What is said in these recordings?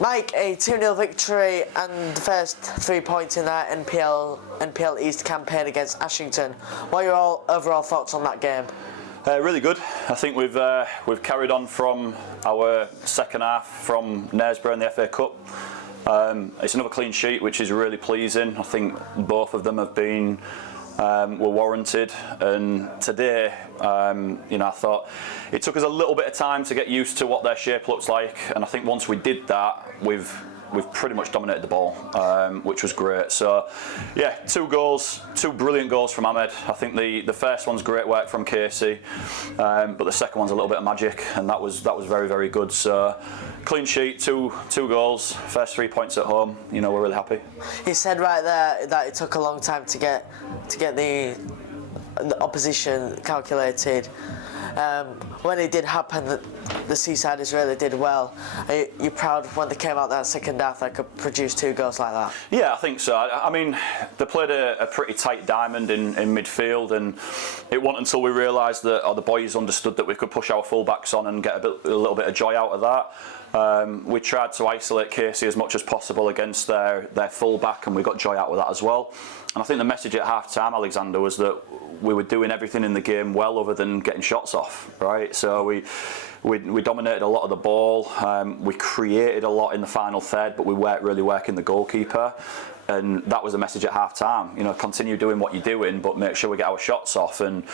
Mike, a 2-0 victory and the first 3 points in that NPL East campaign against Ashington. What are your overall thoughts on that game? Really good. I think we've carried on from our second half from Knaresborough in the FA Cup. It's another clean sheet, which is really pleasing. I think both of them have been were warranted, and today, I thought it took us a little bit of time to get used to what their shape looks like, and I think once we did that, we've pretty much dominated the ball, which was great. So, yeah, 2 goals, 2 brilliant goals from Ahmed. I think the first one's great work from Casey, but the second one's a little bit of magic, and that was very, very good. So, clean sheet, two goals, first 3 points at home. We're really happy. You said right there that it took a long time to get the opposition calculated. When it did happen, the Seasiders really did well. Are you proud when they came out that second half they could produce 2 goals like that? Yeah, I think so. I mean, they played a pretty tight diamond in midfield, and it wasn't until we realised that, or the boys understood that we could push our full-backs on and get a little bit of joy out of that. We tried to isolate Casey as much as possible against their full-back, and we got joy out of that as well. And I think the message at half-time, Alexander, was that we were doing everything in the game well other than getting shots off, right? So we dominated a lot of the ball. We created a lot in the final third, but we weren't really working the goalkeeper. And that was the message at half-time. Continue doing what you're doing, but make sure we get our shots off. And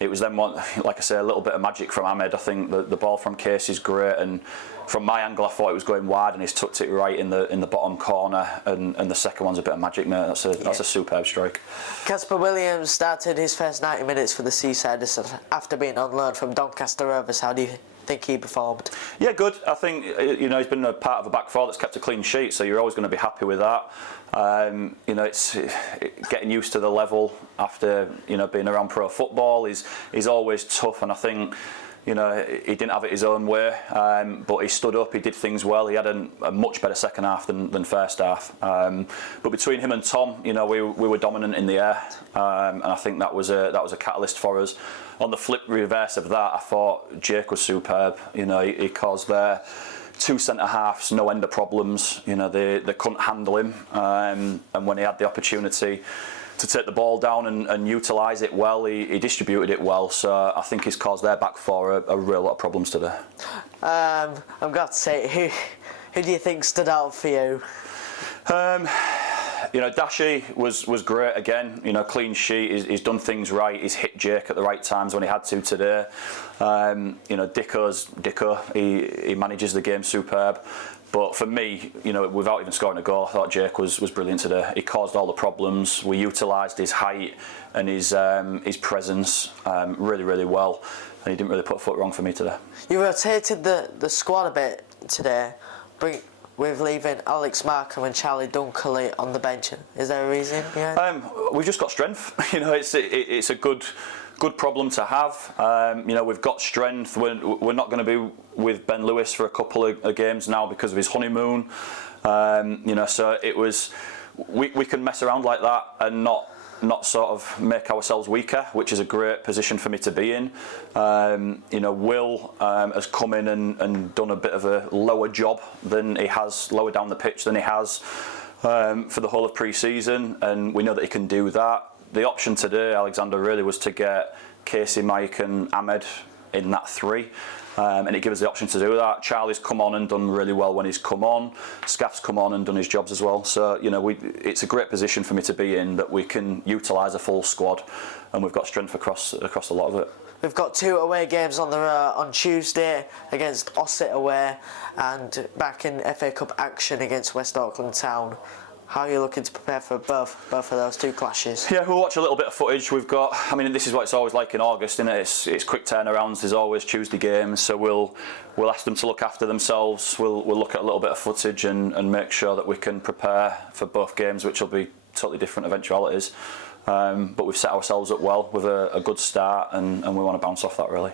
it was then, like I say, a little bit of magic from Ahmed. I think the ball from Casey's great, and from my angle, I thought it was going wide, and he's tucked it right in the bottom corner. And the second one's a bit of magic, mate. That's a superb strike. Casper Williams started his first 90 minutes for the Seasiders after being on loan from Doncaster Rovers. How do you think he performed? Yeah, good. I think he's been a part of a back four that's kept a clean sheet, so you're always going to be happy with that. It's getting used to the level after being around pro football is always tough, and I think he didn't have it his own way, but he stood up, he did things well. He had a much better second half than first half. But between him and Tom, we were dominant in the air, and I think that was a catalyst for us. On the flip reverse of that, I thought Jake was superb. He caused their 2 centre halves no end of problems. They couldn't handle him, and when he had the opportunity to take the ball down and utilise it well, he distributed it well. So I think he's caused their back four a real lot of problems today. I've got to say, who do you think stood out for you? Dashi was great again. Clean sheet. He's done things right. He's hit Jake at the right times when he had to today. Dicko's Dicko. He manages the game superb. But for me, without even scoring a goal, I thought Jake was brilliant today. He caused all the problems. We utilised his height and his presence really, really well, and he didn't really put a foot wrong for me today. You rotated the squad a bit today, with leaving Alex Markham and Charlie Dunkley on the bench. Is there a reason behind? We've just got strength. It's a good problem to have. We've got strength. We're not going to be with Ben Lewis for a couple of games now because of his honeymoon. So it was. We can mess around like that and not sort of make ourselves weaker, which is a great position for me to be in. Will has come in and done a bit of a lower job than he has, lower down the pitch than he has for the whole of pre-season, and we know that he can do that. The option today, Alexander, really was to get Casey, Mike and Ahmed in that 3. And it gives us the option to do that. Charlie's come on and done really well when he's come on. Scaff's come on and done his jobs as well. So, it's a great position for me to be in, that we can utilise a full squad, and we've got strength across a lot of it. We've got 2 away games on Tuesday against Ossett away and back in FA Cup action against West Auckland Town. How are you looking to prepare for both of those 2 clashes? Yeah, we'll watch a little bit of footage. We've got, this is what it's always like in August, isn't it? It's quick turnarounds. There's always Tuesday games, so we'll ask them to look after themselves. We'll look at a little bit of footage and make sure that we can prepare for both games, which will be totally different eventualities. But we've set ourselves up well with a good start, and we want to bounce off that really.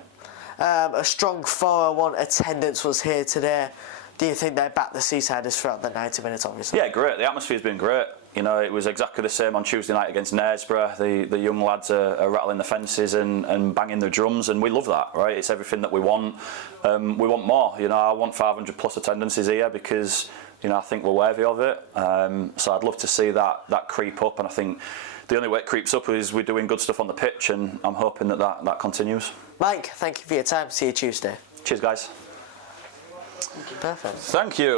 A strong 401 attendance was here today. Do you think they backed the Seasiders throughout the 90 minutes, obviously? Yeah, great. The atmosphere's been great. It was exactly the same on Tuesday night against Knaresborough. The young lads are rattling the fences and banging the drums, and we love that, right? It's everything that we want. We want more. I want 500 plus attendances here because you know, I think we're worthy of it. So I'd love to see that creep up, and I think the only way it creeps up is we're doing good stuff on the pitch, and I'm hoping that continues. Mike, thank you for your time. See you Tuesday. Cheers, guys. Perfect. Thank you.